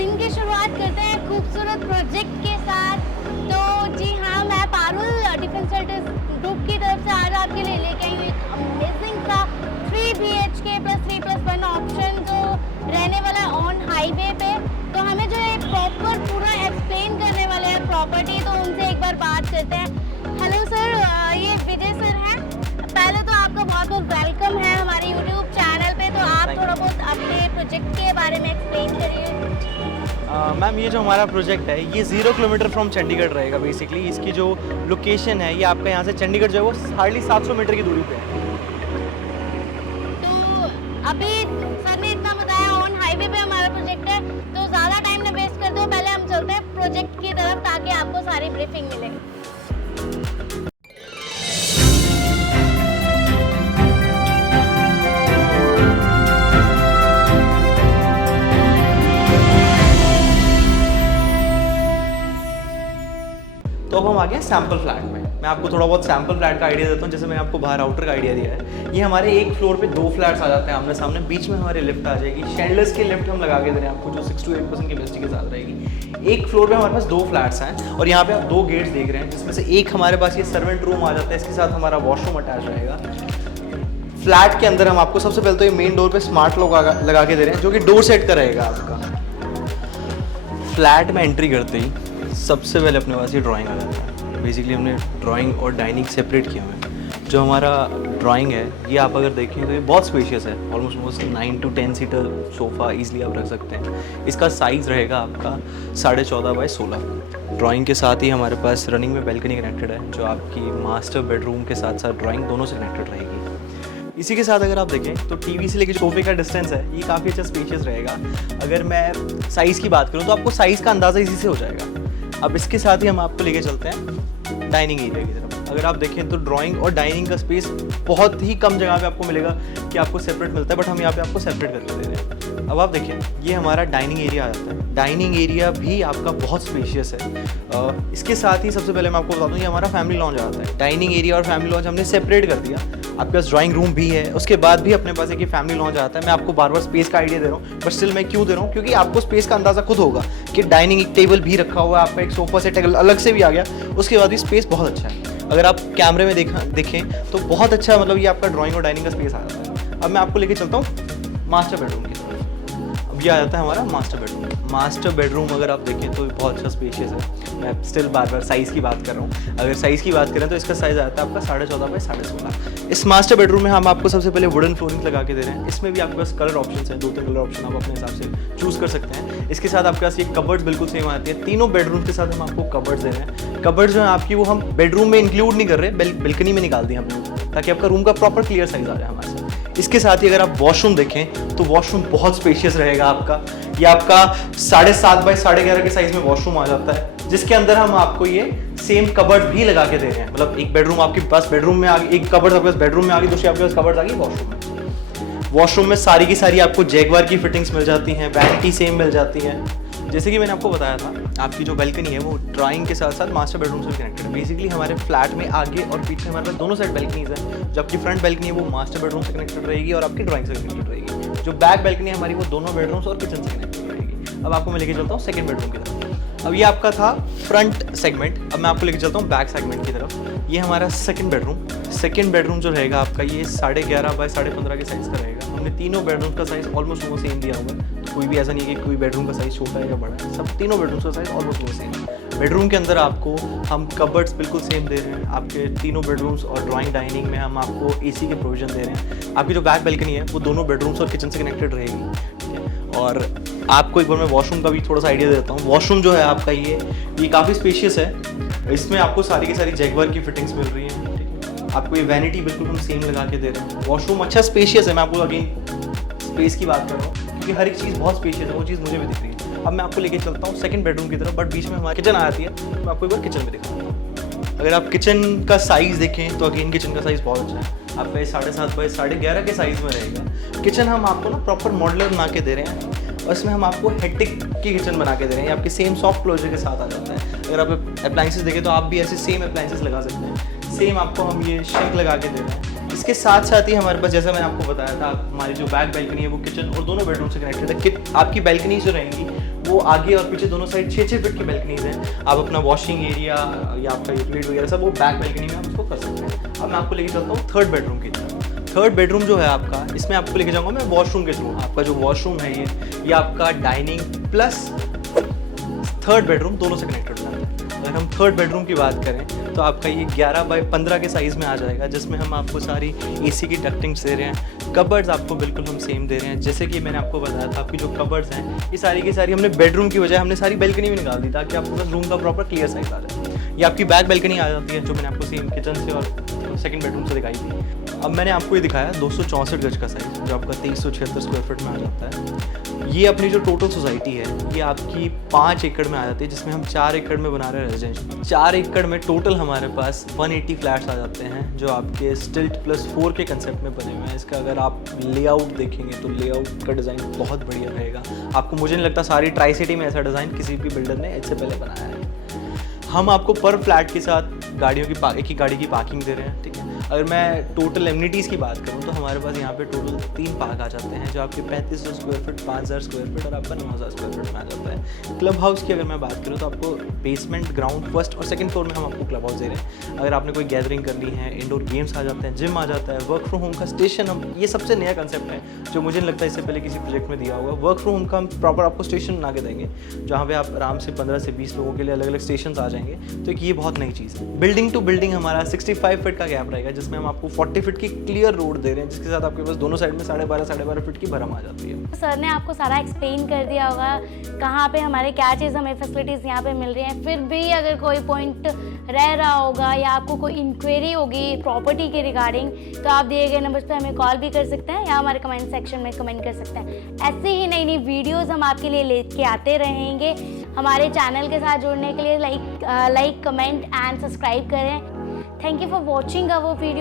दिन की शुरुआत करते हैं खूबसूरत प्रोजेक्ट के साथ। तो जी हाँ, मैं पारुल डिफेंस ग्रुप की तरफ से आज आपके लिए लेके आई हूँ एक अमेजिंग सा 3 BHK प्लस 3+1 ऑप्शन जो रहने वाला है ऑन हाईवे पे। तो हमें जो है प्रॉपर पूरा एक्सप्लेन करने वाले हैं प्रॉपर्टी, तो उनसे एक बार बात करते हैं। हेलो सर, ये विजय सर हैं। पहले तो आपका बहुत बहुत वेलकम है हमारे यूट्यूब चैनल पे। तो आप थोड़ा बहुत अपने प्रोजेक्ट के बारे में एक्सप्लेन करिए। मैम, ये जो हमारा प्रोजेक्ट है ये 0 किलोमीटर फ्रॉम चंडीगढ़ रहेगा। बेसिकली इसकी जो लोकेशन है ये आपका यहाँ से चंडीगढ़ जो है वो हार्डली 700 मीटर की दूरी पे है। तो अभी सर ने इतना बताया ऑन हाईवे पे हमारा प्रोजेक्ट है, तो ज़्यादा टाइम न वेस्ट करते हो, पहले हम चलते हैं प्रोजेक्ट की तरफ ताकि आपको सारी ब्रीफिंग मिले। तो अब हम आ गए सैम्पल फ्लैट में। मैं आपको थोड़ा बहुत सैम्पल फ्लैट का आइडिया देता हूँ। जैसे मैंने आपको बाहर आउटर का आइडिया दिया है, ये हमारे एक फ्लोर पे 2 फ्लैट्स आ जाते हैं आमने सामने। बीच में हमारी लिफ्ट आ जाएगी, शेयरलेस की लिफ्ट हम लगा के दे रहे हैं आपको, जो 6 to 8% की कैपेसिटी के साथ रहेगी। एक फ्लोर पे हमारे पास 2 फ्लैट्स हैं और यहाँ पे आप 2 गेट्स देख रहे हैं, जिसमें से एक हमारे पास ये सर्वेंट रूम आ जाता है, इसके साथ हमारा वॉशरूम अटैच रहेगा। फ्लैट के अंदर हम आपको सबसे पहले तो ये मेन डोर पे स्मार्ट लॉक लगा के दे रहे हैं, जो कि डोर सेट का रहेगा आपका। फ्लैट में एंट्री करते ही सबसे पहले अपने पास ये ड्राइंग आ जाता है। बेसिकली हमने ड्राइंग और डाइनिंग सेपरेट किया हुआ है। जो हमारा ड्राइंग है ये आप अगर देखें तो ये बहुत स्पेशियस है। Almost 9 to 10 seater sofa easily आप रख सकते हैं। इसका साइज़ रहेगा आपका 14.5 by 16। ड्राइंग के साथ ही हमारे पास रनिंग में बैल्कनी कनेक्टेड है, जो आपकी मास्टर बेडरूम के साथ साथ ड्राइंग दोनों से कनेक्टेड रहेगी। इसी के साथ अगर आप देखें तो टीवी से लेकर सोफे का डिस्टेंस है ये काफ़ी अच्छा स्पेशियस रहेगा। अगर मैं साइज़ की बात करूँ तो आपको साइज़ का अंदाज़ा इसी से हो जाएगा। अब इसके साथ ही हम आपको लेके चलते हैं डाइनिंग एरिया की तरफ। अगर आप देखें तो ड्राइंग और डाइनिंग का स्पेस बहुत ही कम जगह पे आपको मिलेगा कि आपको सेपरेट मिलता है, बट हम यहाँ पे आपको सेपरेट करके दे रहे हैं। अब आप देखिए ये हमारा डाइनिंग एरिया आ जाता है। डाइनिंग एरिया भी आपका बहुत स्पेशियस है। इसके साथ ही सबसे पहले मैं आपको बता दूँ ये हमारा फैमिली लॉन्ज आता है। डाइनिंग एरिया और फैमिली लॉन्ज हमने सेपरेट कर दिया। आपके पास ड्राइंग रूम भी है, उसके बाद भी अपने पास एक फैमिली लॉन्ज आता है। मैं आपको बार बार स्पेस का आइडिया दे रहा हूँ, बट स्टिल मैं क्यों दे रहा हूँ, क्योंकि आपको स्पेस का अंदाजा खुद होगा कि डाइनिंग एक टेबल भी रखा हुआ है, आपका एक सोफा सेट अलग से भी आ गया, उसके बाद भी स्पेस बहुत अच्छा है। अगर आप कैमरे में देखें तो बहुत अच्छा, मतलब ये आपका ड्राइंग और डाइनिंग का स्पेस आ जाता है। अब मैं आपको लेके चलता हूँ मास्टर बेडरूम की तरफ। अब ये आ जाता है हमारा मास्टर बेडरूम। मास्टर बेडरूम अगर आप देखें तो बहुत अच्छा स्पेशियस है। मैं स्टिल बार बार साइज़ की बात कर रहा हूँ। अगर साइज़ की बात करें तो इसका साइज़ आता है आपका 14.5 by 16.5। इस मास्टर बेडरूम में हम आपको सबसे पहले वुडन फ्लोरिंग लगा के दे रहे हैं। इसमें भी आपके पास कलर ऑप्शन है, 2-3 कलर ऑप्शन आप अपने हिसाब से चूज़ कर सकते हैं। इसके साथ आपके पास ये कबर्ड बिल्कुल सेम आती है। तीनों बेडरूम के साथ हम आपको कबर्ड्स दे रहे हैं। कबर्ड जो है आपकी वो हम बेडरूम में इंक्लूड नहीं कर रहे, बेल्कनी में निकाल दी हमने, ताकि आपका रूम का प्रॉपर क्लियर साइज आ जाए हमारे साथ। इसके साथ ही अगर आप वॉशरूम देखें तो वॉशरूम बहुत स्पेशियस रहेगा आपका। ये आपका 7.5 by 11.5 के साइज में वॉशरूम आ जाता है, जिसके अंदर हम आपको ये सेम कबर्ड भी लगा के दे रहे हैं। मतलब एक बेडरूम आपके पास बेडरूम में आ गई, एक कबर्ड आपके पास बेडरूम में आ गई, दूसरी आपके पास कबर्ड आ गई वॉशरूम में। वॉशरूम में सारी की सारी आपको जैगवार की फिटिंग्स मिल जाती हैं, वैनिटी सेम मिल जाती है। जैसे कि मैंने आपको बताया था, आपकी जो बैल्कनी है वो ड्राइंग के साथ साथ मास्टर बेडरूम से कनेक्टेड है। बेसिकली हमारे फ्लैट में आगे और पीछे हमारे पास दोनों साइड बैल्कनीज है। जो आपकी फ्रंट बैल्कनी है वो मास्टर बेडरूम से कनेक्टेड रहेगी और आपकी ड्राइंग से कनेक्टेड रहेगी। जो बैक बैल्कनी है हमारी वो दोनों बेडरूम्स और किचन से कनेक्टेड रहेगी। अब आपको मैं लेके चलता हूँ सेकंड बेडरूम की तरफ। अब ये आपका था फ्रंट सेगमेंट। अब मैं आपको लेके चलता हूँ बैक सेगमेंट की तरफ। ये हमारा सेकंड बेडरूम। सेकंड बेडरूम जो रहेगा आपका ये 11.5 by 15.5 के साइज़ का रहेगा। हमने तीनों बेडरूम का साइज़ ऑलमोस्ट वो सेम दिया हुआ है। तो कोई भी ऐसा नहीं है कि कोई बेडरूम का साइज़ छोटा है या बड़ा है, सब तीनों बेडरूम का साइज़ ऑलमोस्ट वो सेम है। बेडरूम के अंदर आपको हम कबर्ड्स बिल्कुल सेम दे रहे हैं। आपके तीनों बेडरूम्स और ड्राइंग डाइनिंग में हम आपको AC के प्रोविजन दे रहे हैं। आपकी जो बैक बैल्कनी है वो दोनों बेडरूम्स और किचन से कनेक्टेड रहेगी। और आपको एक बार मैं वॉशरूम का भी थोड़ा सा आइडिया देता हूँ। वॉशरूम जो है आपका ये काफ़ी स्पेशियस है। इसमें आपको सारी की सारी जैगवार की फिटिंग्स मिल रही हैं। आपको ये वैनिटी बिल्कुल हम सेम लगा के दे रहे हैं। वॉशरूम अच्छा स्पेशियस है। मैं आपको अगेन स्पेस की बात कर रहा हूँ, क्योंकि हर एक चीज़ बहुत स्पेशियस है, वो चीज़ मुझे भी दिख रही है। अब मैं आपको लेके चलता हूँ सेकंड बेडरूम की तरफ, बट बीच में हमारी किचन आ जाती है। मैं आपको एक बार किचन में दिखाऊंगा। अगर आप किचन का साइज़ देखें तो अगेन किचन का साइज़ बहुत अच्छा है। आपका ये 7.5 by 11.5 के साइज़ में रहेगा। किचन हम आपको ना प्रॉपर मॉडलर बना के दे रहे हैं और इसमें हम आपको हेक्टिक की किचन बना के दे रहे हैं। आपके सेम सॉफ्ट क्लोजर के साथ आ जाता है। अगर आप अप्लाइंसेस देखें तो आप भी ऐसे सेम अप्लाइंसेस लगा सकते हैं। सेम आपको हम ये शिंक लगा के दे रहे हैं। इसके साथ साथ ही हमारे पास, जैसा मैंने आपको बताया था, हमारी जो बैक बैल्कनी है वो किचन और दोनों बेडरूम से कनेक्टेड है। आपकी बैल्कनी जो रहेंगी वो आगे और पीछे दोनों साइड 6-6 फीट की बैल्कनीज हैं। आप अपना वॉशिंग एरिया या आपका यूटिलिटी वगैरह सब वो बैक बैल्कनी में आप उसको कर सकते हैं। अब मैं आपको लेके चलता हूँ थर्ड बेडरूम की तरफ। थर्ड बेडरूम जो है आपका, इसमें आपको लेके जाऊँगा मैं वॉशरूम के थ्रू। आपका जो वॉशरूम है ये आपका डाइनिंग प्लस थर्ड बेडरूम दोनों से कनेक्टेड होता है। अगर हम थर्ड बेडरूम की बात करें तो आपका ये 11 बाई 15 के साइज़ में आ जाएगा, जिसमें हम आपको सारी एसी की डक्टिंग्स दे रहे हैं। कबर्ड्स आपको बिल्कुल हम सेम दे रहे हैं। जैसे कि मैंने आपको बताया था, आपकी जो कबर्ड्स हैं ये सारी की सारी हमने बेडरूम की बजाय हमने सारी बैल्कनी में निकाल दी ताकि आपको बस रूम का प्रॉपर क्लियर साइज आ जाए। ये आपकी बैक बैल्कनी आ जाती है जो मैंने आपको सेम किचन से और सेकंड बेडरूम से दिखाई थी। अब मैंने आपको ये दिखाया 264 गज का साइज़ जो आपका 2376 स्क्वायर फीट में आ जाता है। ये अपनी जो टोटल सोसाइटी है ये आपकी 5 एकड़ में आ जाती है, जिसमें हम 4 एकड़ में बना रहे हैं रेजिडेंशियल। 4 एकड़ में टोटल हमारे पास 180 फ्लैट्स आ जाते हैं जो आपके स्टिल्ट +4 के कंसेप्ट में बने हुए हैं। इसका अगर आप लेआउट देखेंगे तो लेआउट का डिज़ाइन बहुत बढ़िया रहेगा। आपको मुझे नहीं लगता सारी ट्राई सिटी में ऐसा डिज़ाइन किसी भी बिल्डर ने इससे पहले बनाया है। हम आपको पर फ्लैट के साथ गाड़ियों की एक ही गाड़ी की पार्किंग दे रहे हैं, ठीक है। अगर मैं टोटल एमिनिटीज़ की बात करूं तो हमारे पास यहाँ पे टोटल 3 पार्क आ जाते हैं जो आपके 3500 स्क्वायर फीट, 5000 स्क्वायर फीट और आपका 9000 स्क्वायर फीट में आ जाता है। क्लब हाउस की अगर मैं बात करूँ तो आपको बेसमेंट, ग्राउंड, फर्स्ट और सेकंड फ्लोर में हम आपको क्लब हाउस दे रहे हैं। अगर आपने कोई गैदरिंग करनी है, इंडोर गेम्स आ जाते हैं, जिम आ जाता है, वर्क फ्रॉम होम का स्टेशन, हम ये सबसे नया कंसेप्ट है जो मुझे नहीं लगता इससे पहले किसी प्रोजेक्ट में दिया होगा। वर्क फ्रॉम होम का हम प्रॉपर आपको स्टेशन बना के देंगे जहाँ पे आप आराम से 15 से 20 लोगों के लिए अलग अलग स्टेशन आ जाएंगे। तो एक ये बहुत नई चीज़ है। बिल्डिंग टू बिल्डिंग हमारा 65 फीट का गैप रहेगा, जिसमें हम आपको 40 फीट की क्लियर रोड दे रहे हैं, जिसके साथ आपके पास दोनों साइड में 12.5 फीट की भरम आ जाती है। सर ने आपको सारा एक्सप्लेन कर दिया होगा कहाँ पे हमारे क्या चीज़ हमें फैसिलिटीज़ यहाँ पे मिल रही हैं। फिर भी अगर कोई पॉइंट रह रहा होगा या आपको कोई इंक्वायरी होगी प्रॉपर्टी के रिगार्डिंग तो आप दिए गए नंबर पे हमें कॉल भी कर सकते हैं या हमारे कमेंट सेक्शन में कमेंट कर सकते हैं। ऐसे ही नई नई वीडियोज़ हम आपके लिए लेके आते रहेंगे। हमारे चैनल के साथ जुड़ने के लिए लाइक कमेंट एंड सब्सक्राइब करें। Thank you for watching our videos.